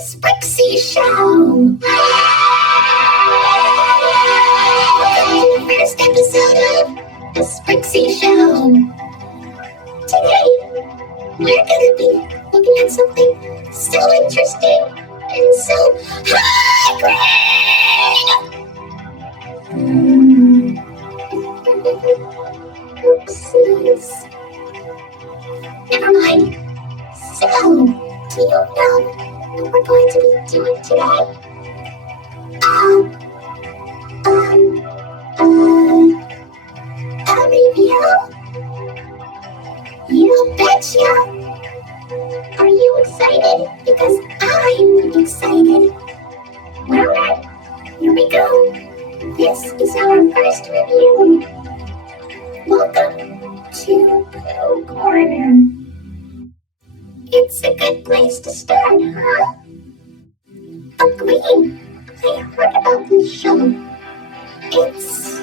Sprixie Show. Welcome to the first episode of the Sprixie Show. Today, we're going to be looking at something so interesting and so high-grade. Oopsies. Never mind. So, do you know what we're going to be doing today? A review? You betcha! Are you excited? Because I'm excited. Well then, here we go. This is our first review. Welcome to Pooh Corner. It's a good place to start, huh? Agreed. I heard about this show. It's,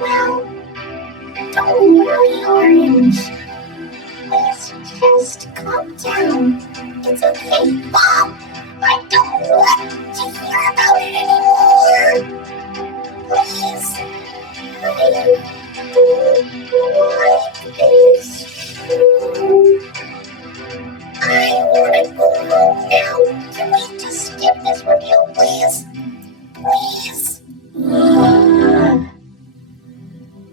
well, don't worry, Orange. Please just calm down. It's okay, Mom. I don't want to hear about it anymore. Please. I don't like this show. I want to go home now. Can we just skip this review, please? Please.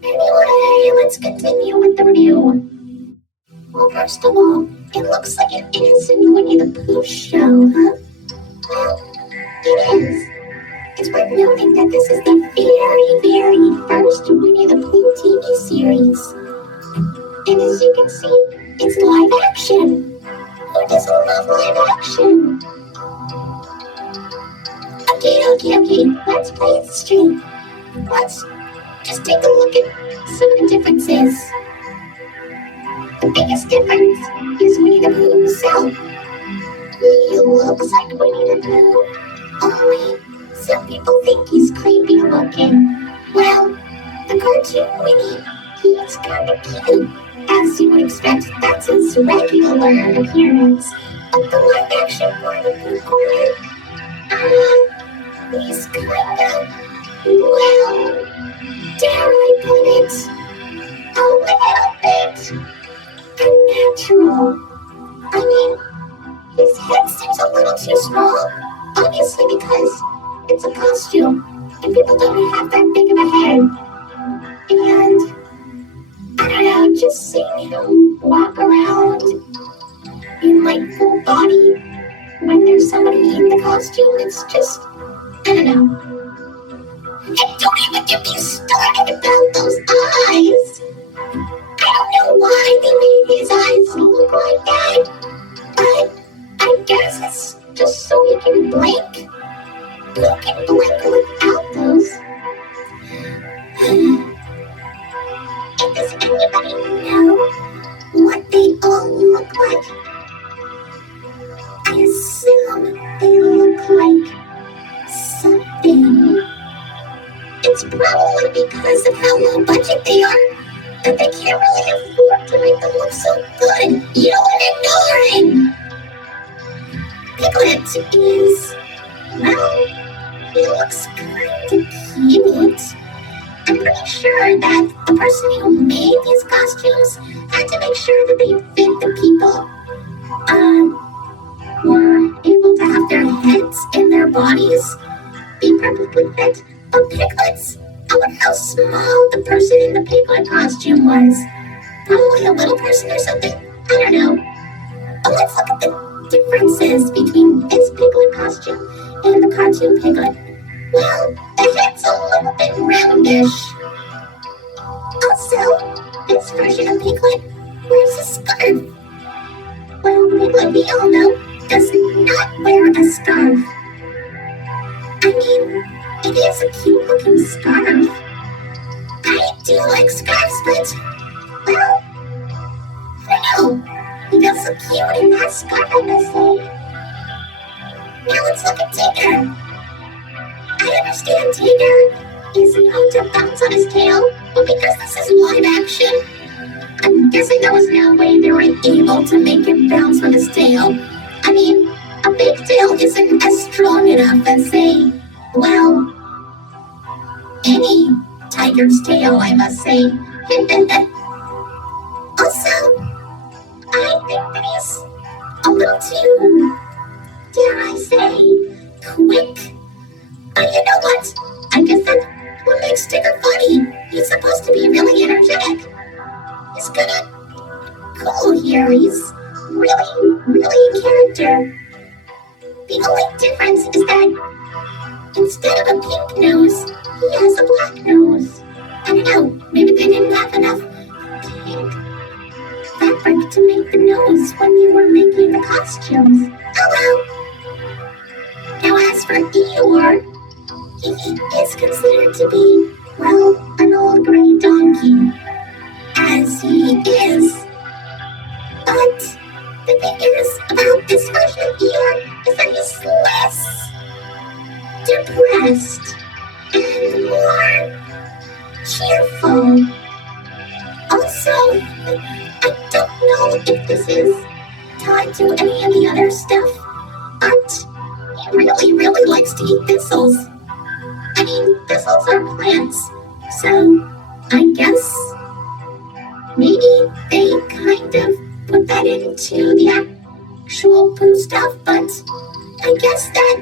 Anyway, let's continue with the review. Well, first of all, it looks like an innocent Winnie the Pooh show, huh? Well, it is. It's worth noting that this is the very first Winnie the Pooh TV series. And as you can see, it's live action. Who doesn't love live action? Okay, let's play it straight. Let's just take a look at some of the differences. The biggest difference is Winnie the Pooh himself. He looks like Winnie the Pooh, only some people think he's creepy looking. Well, the cartoon Winnie, he's kinda cute. As you would expect, that's his regular appearance. But the live action one of Pooh Corner, he's kinda, well, dare I put it, a little bit unnatural. I mean, his head seems a little too small, obviously because it's a costume, and people don't have that big of a head. And I don't know, just seeing him walk around in like full body when there's somebody in the costume, it's just, I don't know. And don't even get me started about those eyes. I don't know why they made his eyes look like that, but I guess it's just so he can blink. Who can blink without those? And does anybody know what they all look like? I assume they look like something. It's probably because of how low budget they are that they can't really afford to make them look so good. You know what I'm ignoring? Piglet is, well, he looks kinda cute. I'm pretty sure that the person who made these costumes had to make sure that they fit the people, were able to have their heads and their bodies be perfectly fit. But piglets, I wonder how small the person in the piglet costume was. Probably a little person or something. I don't know. But let's look at the differences between this piglet costume and the cartoon piglet. Well, the head's a little bit roundish. Also, this version of Piglet wears a scarf. Well, Piglet, we all know, does not wear a scarf. I mean, it is a cute looking scarf. I do like scarves, but, well, I don't know. He does look cute in that scarf, I must say. Now let's look at Tigger. I understand Tigger is known to bounce on his tail, but because this is live action, I'm guessing there was no way they were able to make him bounce on his tail. I mean, a big tail isn't as strong enough as, say, well, any tiger's tail, I must say. Also, I think that he's a little too, dare I say, quick. But you know what? I guess that's what makes Tigger funny. He's supposed to be really energetic. He's kinda cool here. He's really a character. The only difference is that instead of a pink nose, he has a black nose. I don't know, maybe they didn't have enough pink fabric to make the nose when they were making the costumes. Oh well. Now as for Eeyore, he is considered to be, well, an old gray donkey. As he is. But the thing is about this version of Eeyore is that he's less depressed and more cheerful. Also, I don't know if this is tied to any of the other stuff, but he really likes to eat thistles. I mean, thistles are plants, so I guess maybe they kind of put that into the actual Pooh stuff, but I guess that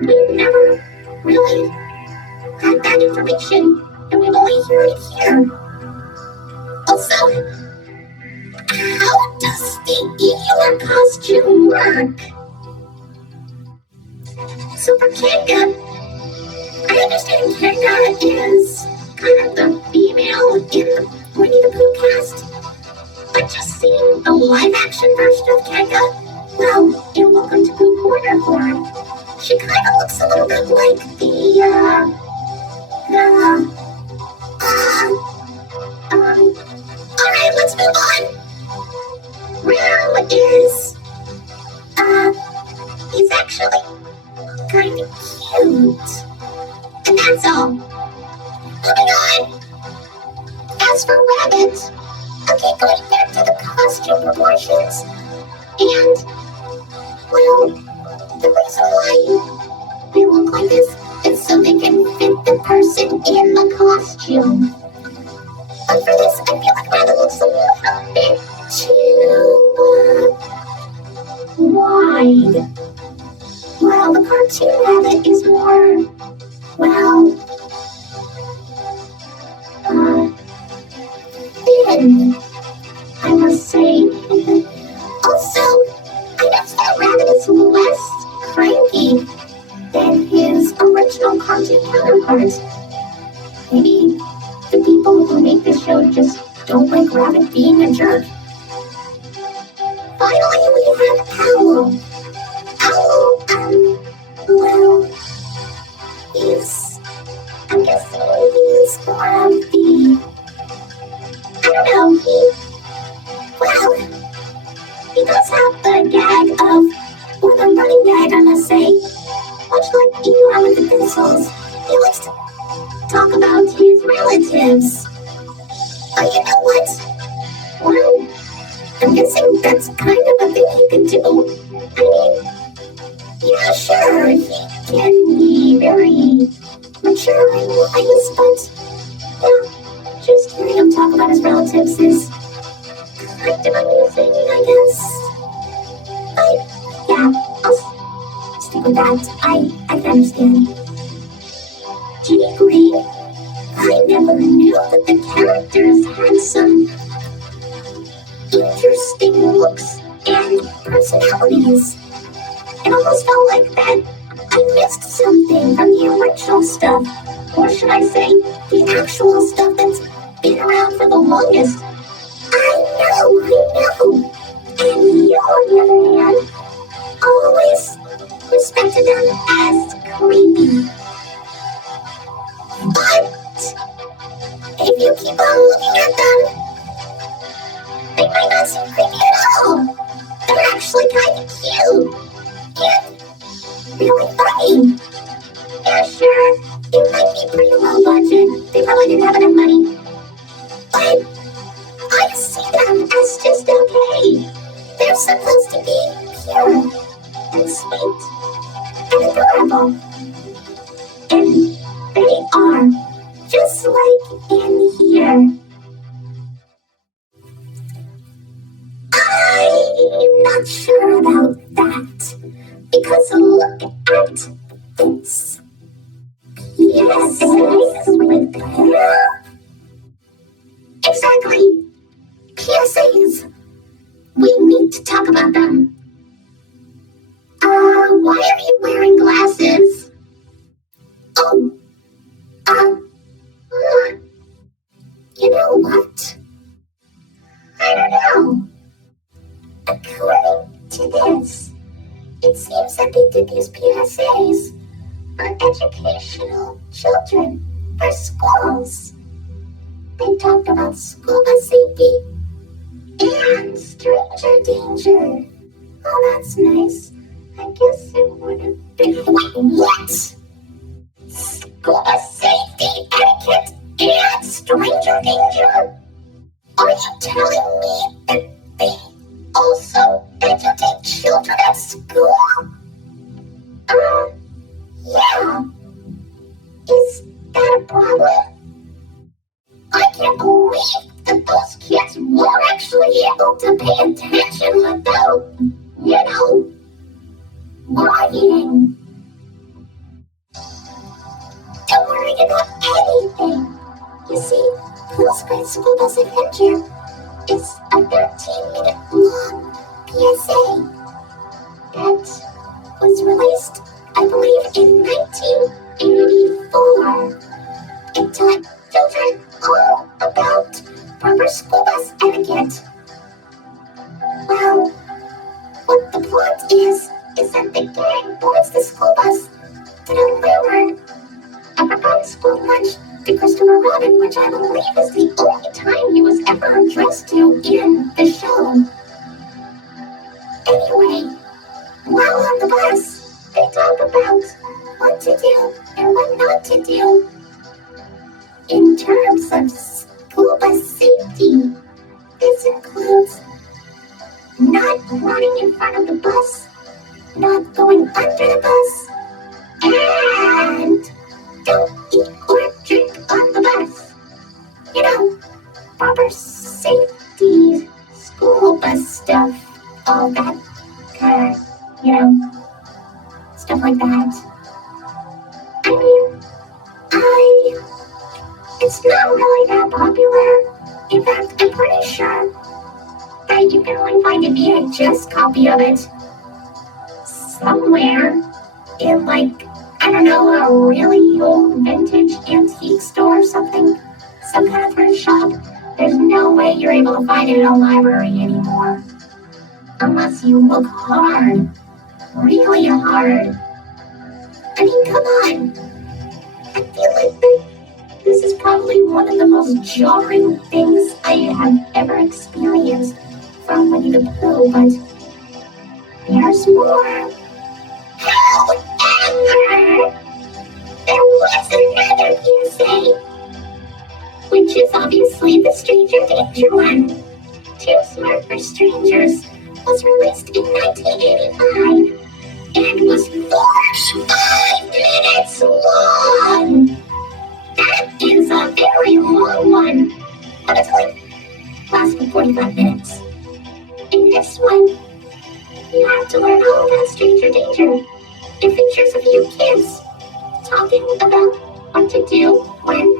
we never really had that information, and we've only heard it here. Also, how does the Eeyore costume work? So for Kanga, I understand Kanga is kind of the female in the Winnie the Pooh cast, but just seeing the live-action version of Kanga, well, in Welcome to Pooh Corner form, she kind of looks a little bit like alright, let's move on. Rao is, he's actually kind of cute. And that's all. Moving on. As for Rabbit, okay, going back to the costume proportions, and, well, the reason why they look like this is so they can fit the person in the costume. But for this, I feel like Rabbit looks a little bit too wide. Well, the cartoon Rabbit is more, well, thin, I must say. Also, I noticed that Rabbit is less cranky than his original cartoon counterpart. Maybe the people who make this show just don't like Rabbit being a jerk. Finally, we have Owl. Owl, well, I'm guessing he's more of the, I don't know, he does have the gag of, or the running gag, I must say, much like Eeyore with the thistles. He likes to talk about his relatives. But you know what? Well, I'm guessing that's kind of a thing he could do. I mean, yeah, sure, he can be very mature and wise, but, yeah, just hearing him talk about his relatives is kind of amusing, I guess. But, yeah, I'll stick with that. I can understand. Ginny Green, I never knew that the characters had some interesting looks and personalities. It almost felt like that I missed something from the original stuff, or should I say, the actual stuff that's been around for the longest. I know. And you, on the other hand, always respected them as creepy. But if you keep on looking at them, they might not seem creepy at all. They're actually kind of cute and really funny. Yeah, sure, it might be pretty low budget. They probably didn't have enough money. But I see them as just okay. They're supposed to be pure and sweet and adorable. And they are, just like in here. I'm not sure about that, because look at this. PSAs with Pooh? Exactly. PSAs. We need to talk about them. Why are you wearing glasses? Oh, you know what? I don't know. According to this, it seems that they did these PSAs for educational children, for schools. They talked about school bus safety and stranger danger. Oh, that's nice. I guess it would have been. Wait, what? School bus safety, etiquette, and stranger danger? Are you telling me that they also educate children at school? Yeah. Is that a problem? I can't believe that those kids were actually able to pay attention without, worrying. Don't worry about anything. You see, Pooh's Great School Bus Adventure is a 13-minute long PSA that was released, I believe, in 1984. It taught children all about proper school bus etiquette. Well, what the plot is that the gang boards the school bus to deliver a proposed school lunch to Christopher Robin, which I believe is the only time he was ever addressed to in the show. Anyway, while on the bus, they talk about what to do and what not to do in terms of school bus safety. This includes not running in front of the bus, not going under the bus, and don't eat or drink on the bus. Proper safety, school bus stuff, all that kind of, stuff like that. I mean, it's not really that popular. In fact, I'm pretty sure that you can only find a VHS copy of it somewhere in, I don't know, a really old vintage antique store or something. Some kind of thrift shop. There's no way you're able to find it in a library anymore. Unless you look hard. Really hard. I mean, come on. I feel like this is probably one of the most jarring things I have ever experienced from Winnie the Pooh, but there's more. However, there was another PSA, which is obviously the stranger danger one. Too Smart for Strangers was released in 1985 and was 45 minutes long. That is a very long one, but it's lasts for 45 minutes. In this one, you have to learn all about stranger danger. It features a few kids talking about what to do when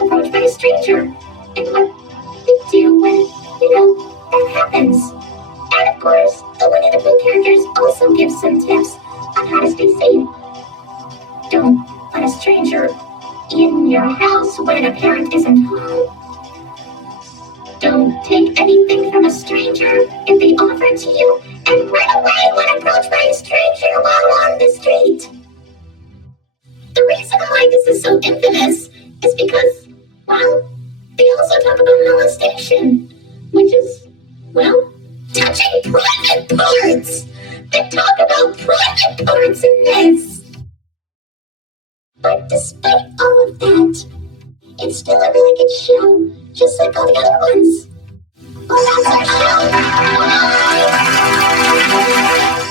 approached by a stranger and what they do when, that happens. And of course, the Winnie the Pooh characters also give some tips on how to stay safe. Don't let a stranger in your house when a parent isn't home. Don't take anything from a stranger if they offer it to you, and run away when approached by a stranger while on the street. The reason why this is so infamous is because, they also talk about molestation, which is, touching private parts. They talk about private parts in this. But despite all of that, it's still a really good show, just like all the other ones. Well, that's our show.